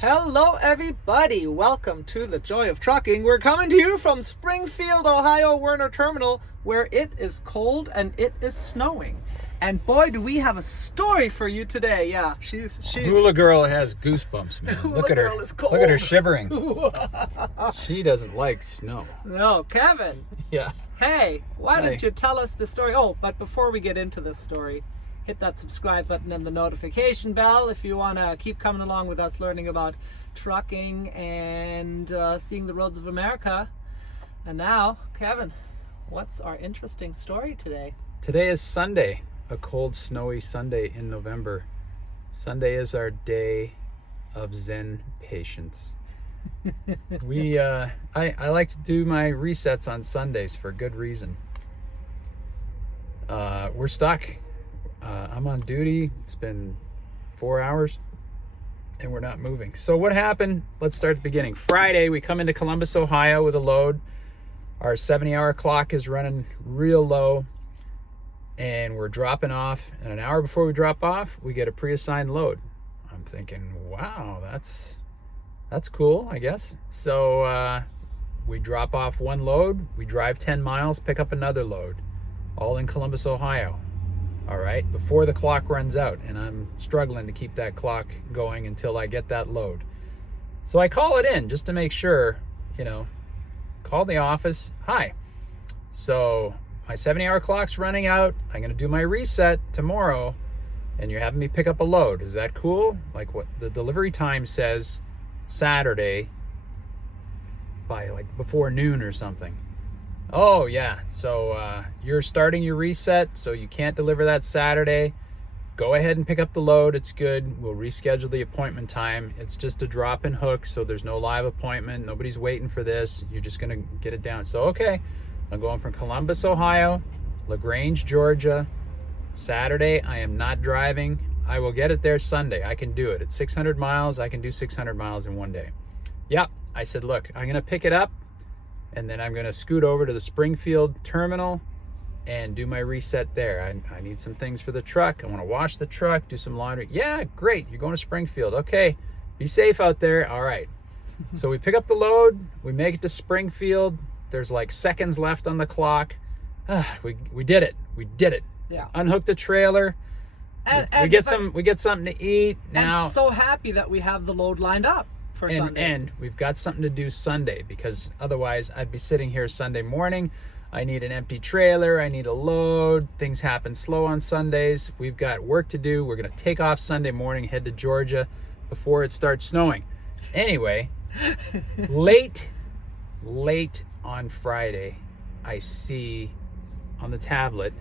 Hello, everybody. Welcome to the Joy of Trucking. We're coming to you from Springfield, Ohio, Werner Terminal, where it is cold and it is snowing. And boy, do we have a story for you today. Yeah, she's Hula girl has goosebumps, man. Hula Look at her. girl is cold. Look at her shivering. She doesn't like snow. No, Kevin. Yeah. Hey, why Hey. don't you tell us the story? Oh, but before we get into this story, hit that subscribe button and the notification bell if you want to keep coming along with us learning about trucking and seeing the roads of America. And now, Kevin, what's our interesting story today? Today is Sunday, a cold, snowy Sunday in November. Sunday is our day of Zen patience. I like to do my resets on Sundays for good reason. We're stuck. I'm on duty. It's been 4 hours and we're not moving. So what happened? Let's start at the beginning. Friday, we come into Columbus, Ohio with a load. Our 70-hour clock is running real low and we're dropping off. And an hour before we drop off, we get a pre-assigned load. I'm thinking, wow, that's cool, I guess. So we drop off one load, we drive 10 miles, pick up another load, all in Columbus, Ohio. All right, before the clock runs out, and I'm struggling to keep that clock going until I get that load. So I call it in just to make sure, call the office. Hi, so my 70-hour clock's running out. I'm gonna do my reset tomorrow, and you're having me pick up a load. Is that cool? Like what the delivery time says, Saturday by like before noon or something. Oh yeah, so you're starting your reset, so you can't deliver that Saturday. Go ahead and pick up the load, it's good. We'll reschedule the appointment time. It's just a drop and hook, so there's no live appointment. Nobody's waiting for this. You're just gonna get it down. So okay, I'm going from Columbus, Ohio, LaGrange, Georgia. Saturday, I am not driving. I will get it there Sunday. I can do it. It's 600 miles. I can do 600 miles in one day. Yep, I said, look, I'm gonna pick it up and then I'm gonna scoot over to the Springfield terminal and do my reset there. I need some things for the truck. I wanna wash the truck, do some laundry. Yeah, great, you're going to Springfield. Okay, be safe out there. All right. So we pick up the load, we make it to Springfield. There's like seconds left on the clock. We did it, we did it. Yeah. Unhook the trailer. And we get something to eat now. And so happy that we have the load lined up for Sunday. And we've got something to do Sunday, because otherwise I'd be sitting here Sunday morning. I need an empty trailer. I need a load. Things happen slow on Sundays. We've got work to do. We're going to take off Sunday morning, head to Georgia before it starts snowing. Anyway, late on Friday, I see on the tablet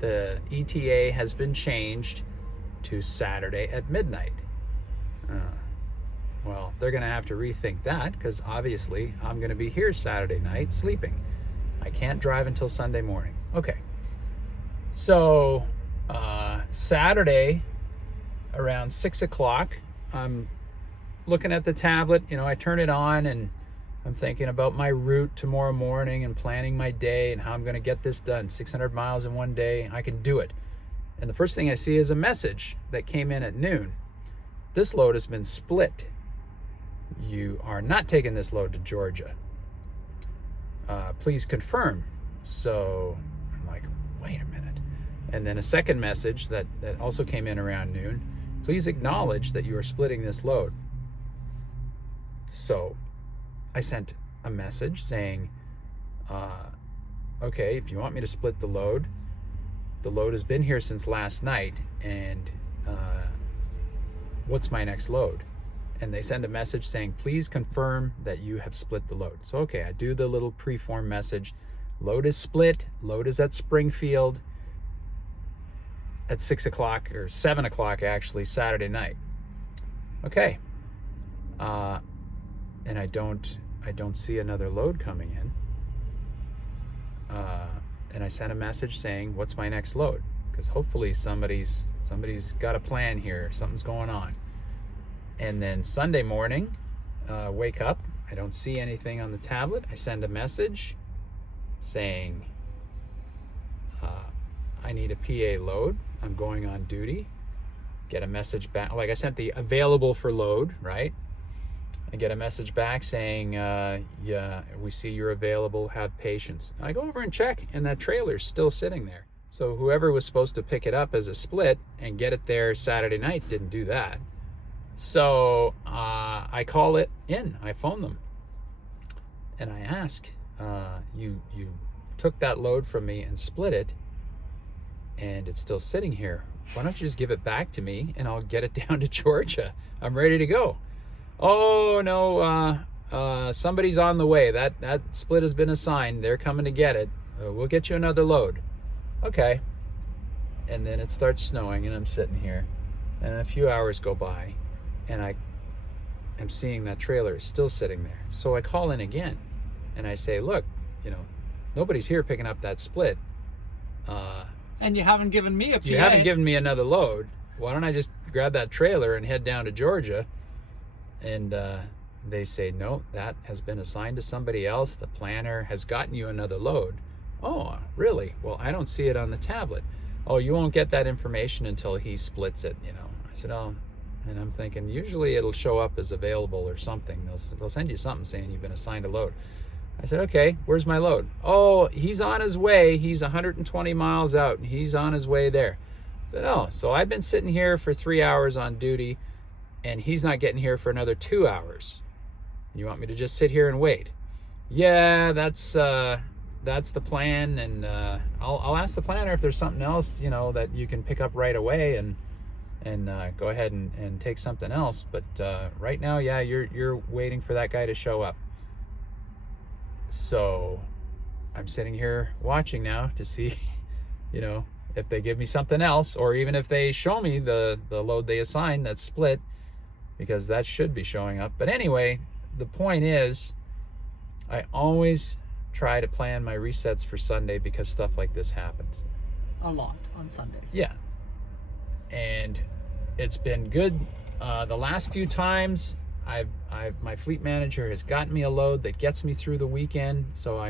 the ETA has been changed to Saturday at midnight. Well, they're going to have to rethink that, because obviously I'm going to be here Saturday night sleeping. I can't drive until Sunday morning. Okay. So Saturday around 6 o'clock, I'm looking at the tablet. I turn it on and I'm thinking about my route tomorrow morning and planning my day and how I'm going to get this done. 600 miles in one day. I can do it. And the first thing I see is a message that came in at noon. This load has been split. You are not taking this load to Georgia. Please confirm. So I'm like, wait a minute. And then a second message that also came in around noon. Please acknowledge that you are splitting this load. So I sent a message saying, okay, if you want me to split the load has been here since last night, and what's my next load? And they send a message saying, please confirm that you have split the load. So okay, I do the little preform message. Load is split. Load is at Springfield at 6 o'clock or 7 o'clock actually, Saturday night. Okay. And I don't see another load coming in. And I sent a message saying, what's my next load? Because hopefully somebody's got a plan here. Something's going on. And then Sunday morning, wake up. I don't see anything on the tablet. I send a message saying, I need a PA load. I'm going on duty. Get a message back. Like I sent the available for load, right? I get a message back saying, yeah, we see you're available, have patience. I go over and check, and that trailer's still sitting there. So whoever was supposed to pick it up as a split and get it there Saturday night didn't do that. So I call it in. I phone them, and I ask, you took that load from me and split it, and it's still sitting here. Why don't you just give it back to me, and I'll get it down to Georgia. I'm ready to go. Oh, no, somebody's on the way. That split has been assigned. They're coming to get it. We'll get you another load. Okay. And then it starts snowing, and I'm sitting here, and a few hours go by, and I am seeing that trailer is still sitting there. So I call in again, and I say, look, nobody's here picking up that split. And you haven't given me a PA. You haven't given me another load. Why don't I just grab that trailer and head down to Georgia? And they say, no, that has been assigned to somebody else. The planner has gotten you another load. Oh, really? Well, I don't see it on the tablet. Oh, you won't get that information until he splits it, I said, oh, and I'm thinking, usually it'll show up as available or something. They'll send you something saying you've been assigned a load. I said, okay, where's my load? Oh, he's on his way. He's 120 miles out, and he's on his way there. I said, oh, so I've been sitting here for 3 hours on duty, and he's not getting here for another 2 hours. You want me to just sit here and wait? Yeah, that's the plan, and I'll ask the planner if there's something else, that you can pick up right away, and go ahead and take something else. But right now, yeah, you're waiting for that guy to show up. So I'm sitting here watching now to see, if they give me something else, or even if they show me the load they assigned that's split, because that should be showing up. But anyway, the point is, I always try to plan my resets for Sunday because stuff like this happens. A lot on Sundays. Yeah. And it's been good. The last few times, my fleet manager has gotten me a load that gets me through the weekend. So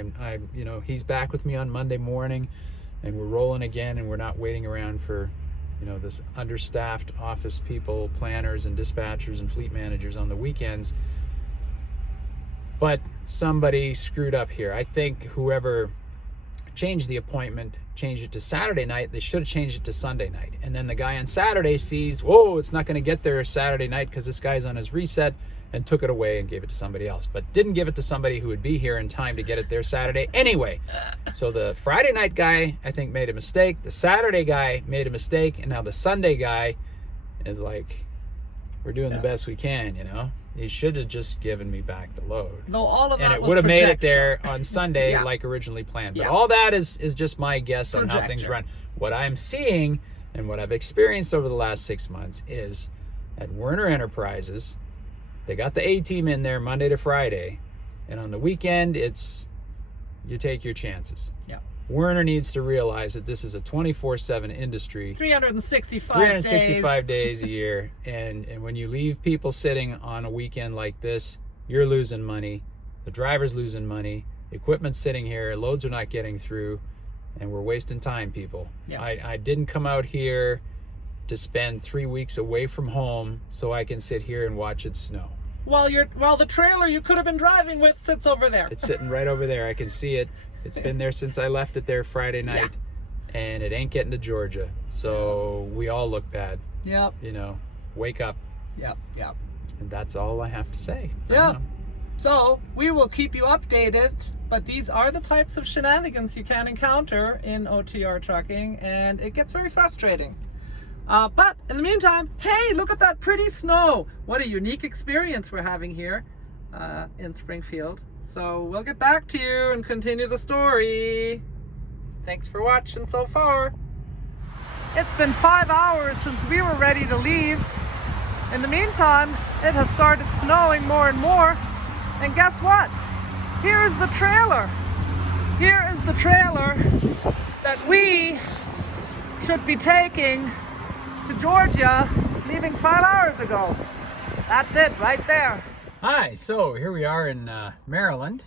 he's back with me on Monday morning, and we're rolling again, and we're not waiting around for, this understaffed office people, planners and dispatchers and fleet managers on the weekends. But somebody screwed up here. I think whoever changed the appointment changed it to Saturday night. They should have changed it to Sunday night. And then the guy on Saturday sees, whoa, it's not going to get there Saturday night because this guy's on his reset, and took it away and gave it to somebody else, but didn't give it to somebody who would be here in time to get it there Saturday anyway. So the Friday night guy, I think, made a mistake. The Saturday guy made a mistake. And now the Sunday guy is like, we're doing the best we can, He should have just given me back the load. Though all of that, and it was would have made it projection. there on Sunday Yeah. like originally planned. But Yeah. all that is just my guess on how things Projection. run. What I'm seeing and what I've experienced over the last 6 months is at Werner Enterprises, they got the A-team in there Monday to Friday. And on the weekend, it's you take your chances. Yeah. Werner needs to realize that this is a 24/7 industry. 365 days a year, and when you leave people sitting on a weekend like this, you're losing money, the driver's losing money, equipment's sitting here, loads are not getting through, and we're wasting time, people. Yeah. I didn't come out here to spend 3 weeks away from home so I can sit here and watch it snow. While the trailer you could have been driving with sits over there. It's sitting right over there. I can see it. It's been there since I left it there Friday night, and it ain't getting to Georgia. So we all look bad. Yep. Wake up. Yep. And that's all I have to say. Yeah. So we will keep you updated, but these are the types of shenanigans you can encounter in OTR trucking, and it gets very frustrating. But in the meantime, hey, look at that pretty snow. What a unique experience we're having here in Springfield. So we'll get back to you and continue the story. Thanks for watching so far. It's been 5 hours since we were ready to leave. In the meantime, it has started snowing more and more. And guess what? Here is the trailer. Here is the trailer that we should be taking to Georgia, leaving 5 hours ago. That's it right there. Hi, so here we are in Maryland,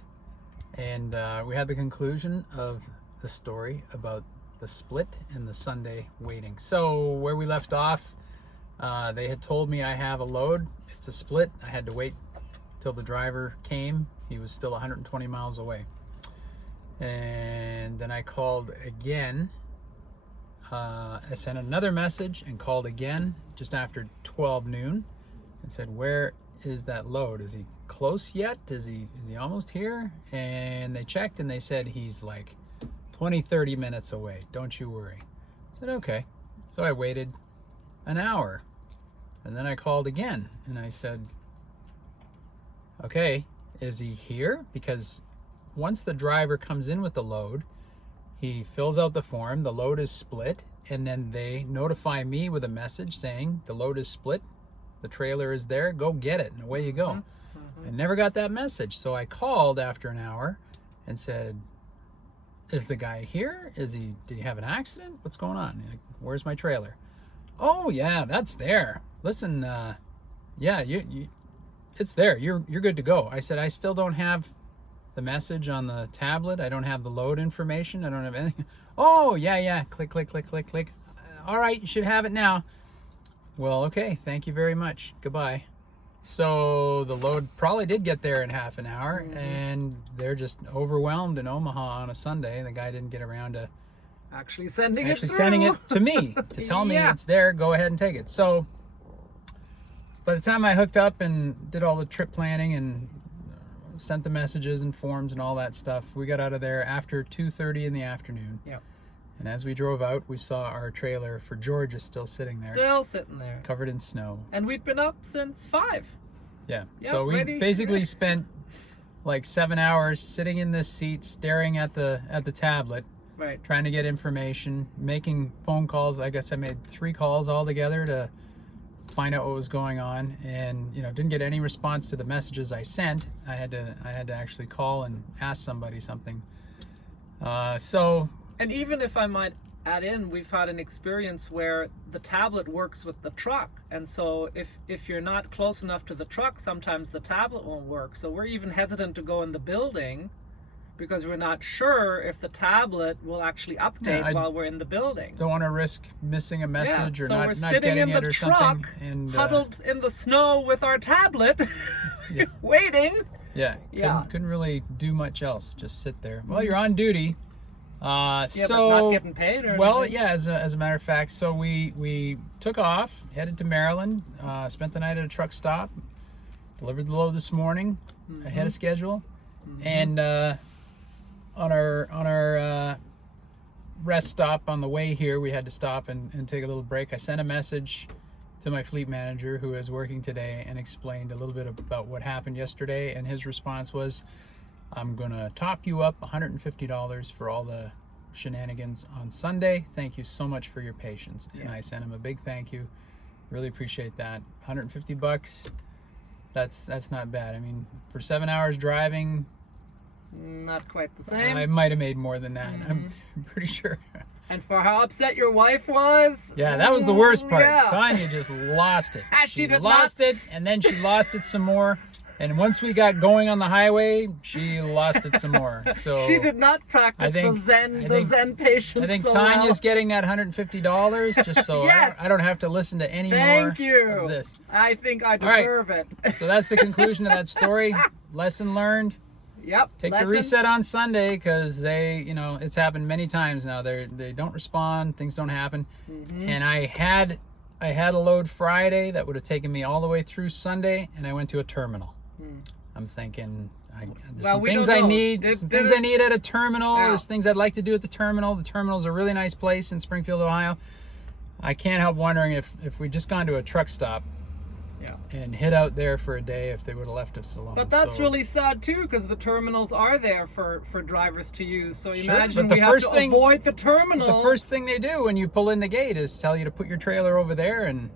and we had the conclusion of the story about the split and the Sunday waiting. So where we left off, they had told me I have a load. It's a split. I had to wait till the driver came. He was still 120 miles away. And then I called again. I sent another message and called again just after 12 noon and said, where is that load? Is he close yet? Is he almost here? And they checked and they said he's like 20-30 minutes away. Don't you worry. I said, okay. So I waited an hour, and then I called again and I said, okay, is he here? Because once the driver comes in with the load, he fills out the form, the load is split, and then they notify me with a message saying the load is split, the trailer is there, go get it, and away you go. I never got that message. So I called after an hour and said, is the guy here? Did he have an accident? What's going on? Like, where's my trailer? Oh yeah, that's there. Listen, yeah, it's there. You're good to go. I said, I still don't have the message on the tablet. I don't have the load information. I don't have anything. Oh yeah. Click. All right, you should have it now. Well, okay. Thank you very much. Goodbye. So the load probably did get there in half an hour, and they're just overwhelmed in Omaha on a Sunday. The guy didn't get around to actually sending it to me to tell me it's there. Go ahead and take it. So by the time I hooked up and did all the trip planning and sent the messages and forms and all that stuff, we got out of there after 2:30 in the afternoon. Yep. And as we drove out, we saw our trailer for Georgia still sitting there. Still sitting there. Covered in snow. And we'd been up since 5. Yeah. Yep, So we ready. basically spent like 7 hours sitting in this seat, staring at the tablet, Right. trying to get information, making phone calls. I guess I made 3 calls altogether to find out what was going on, and didn't get any response to the messages I sent. I had to actually call and ask somebody something. And even if I might add in, we've had an experience where the tablet works with the truck, and so if you're not close enough to the truck, sometimes the tablet won't work. So we're even hesitant to go in the building because we're not sure if the tablet will actually update while we're in the building. Don't want to risk missing a message or so not we're sitting getting in it the or truck, something. And huddled in the snow with our tablet, Yeah. waiting. Yeah. Couldn't really do much else. Just sit there. Well, you're on duty. But So not getting paid or well, anything. yeah. As a matter of fact, so we took off, headed to Maryland, spent the night at a truck stop, delivered the load this morning, ahead of schedule, and on our rest stop on the way here, we had to stop and take a little break. I sent a message to my fleet manager, who is working today, and explained a little bit about what happened yesterday, and his response was, I'm gonna top you up $150 for all the shenanigans on Sunday. Thank you so much for your patience. Yes. And I sent him a big thank you. Really appreciate that. $150, that's not bad. I mean, for 7 hours driving, Not quite the same. I might have made more than that. I'm pretty sure. And for how upset your wife was. Yeah, that was the worst part. Yeah. Tanya just lost it. She did lost it, and then she lost it some more. And once we got going on the highway, she lost it some more. So She did not practice the Zen patience. I think so Tanya's well. getting that $150 just so Yes. I don't have to listen to any Thank more you. of this. I think I right. deserve it. So that's the conclusion of that story. Lesson learned. Yep. Take the reset on Sunday, because it's happened many times now. They don't respond. Things don't happen. And I had a load Friday that would have taken me all the way through Sunday, and I went to a terminal. I'm thinking, there's some things I need. Some things I need at a terminal. Yeah. There's things I'd like to do at the terminal. The terminal's a really nice place in Springfield, Ohio. I can't help wondering if we'd just gone to a truck stop and hid out there for a day, if they would have left us alone. But that's really sad too, because the terminals are there for drivers to use. So Sure, imagine but we have to avoid the terminal. The first thing they do when you pull in the gate is tell you to put your trailer over there, and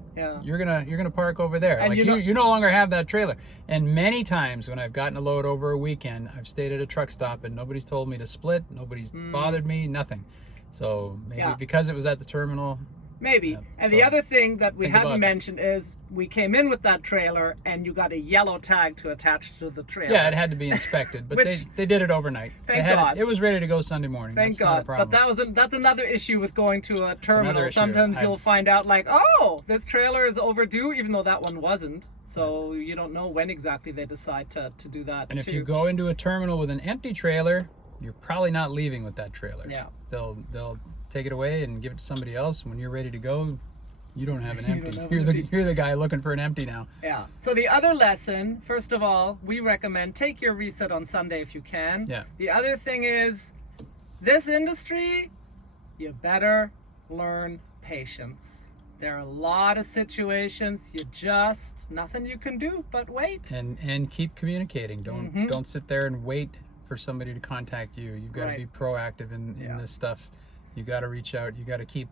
you're gonna park over there. And like you no longer have that trailer. And many times when I've gotten a load over a weekend, I've stayed at a truck stop and nobody's told me to split, nobody's bothered me, nothing. So maybe because it was at the terminal, Maybe. Yeah, And so the other thing that we think about haven't that. mentioned is we came in with that trailer and you got a yellow tag to attach to the trailer. Yeah, it had to be inspected, but Which- they did it overnight. Thank They had God. It was ready to go Sunday morning. Thank That's not a God. problem. But that's another issue with going to a terminal. another issue. Sometimes you'll I've- find out like, oh, this trailer is overdue, even though that one wasn't. So you don't know when exactly they decide to do that. And if too. you go into a terminal with an empty trailer, you're probably not leaving with that trailer. Yeah. They'll take it away and give it to somebody else. When you're ready to go, you don't have an You empty. don't have You're an the empty. you're the guy looking for an empty now. Yeah. So the other lesson, first of all, we recommend take your reset on Sunday if you can. Yeah. The other thing is, this industry, you better learn patience. There are a lot of situations you just nothing you can do but wait. And keep communicating. Don't sit there and wait for somebody to contact you. You've got to Right. be proactive in Yeah. this stuff. You got to reach out. You got to keep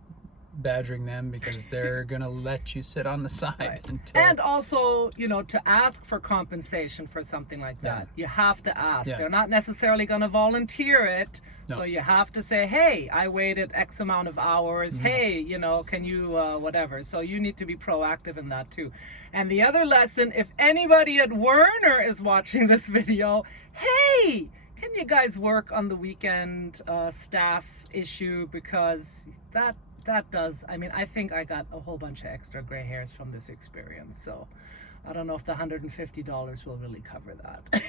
badgering them because they're gonna let you sit on the side Right. until. And also, to ask for compensation for something like Yeah. that, you have to ask. Yeah. They're not necessarily going to volunteer it. No. So you have to say, hey, I waited X amount of hours. Mhm. Hey, can you, whatever. So you need to be proactive in that too. And the other lesson, if anybody at Werner is watching this video, hey, can you guys work on the weekend staff issue? Because that does, I think I got a whole bunch of extra gray hairs from this experience. So I don't know if the $150 will really cover that.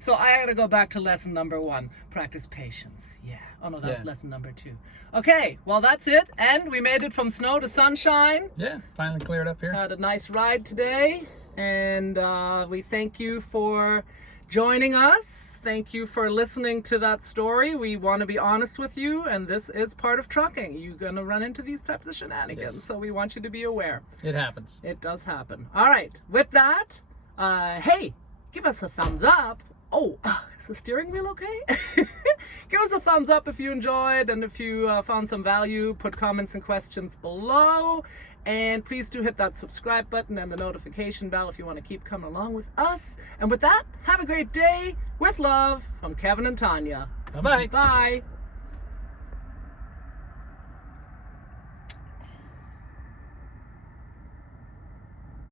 So I gotta go back to lesson number 1, practice patience. Yeah. Oh no, that's Yeah. lesson number 2. Okay, well that's it. And we made it from snow to sunshine. Yeah, finally cleared up here. Had a nice ride today. And we thank you for joining us. Thank you for listening to that story. We want to be honest with you, and this is part of trucking. You're going to run into these types of shenanigans, Yes. so we want you to be aware. It happens. It does happen. All right, with that, hey, give us a thumbs up. Oh, is the steering wheel okay? Give us a thumbs up if you enjoyed, and if you found some value, put comments and questions below. And please do hit that subscribe button and the notification bell if you want to keep coming along with us. And with that, have a great day with love from Kevin and Tanya. Bye-bye. Bye.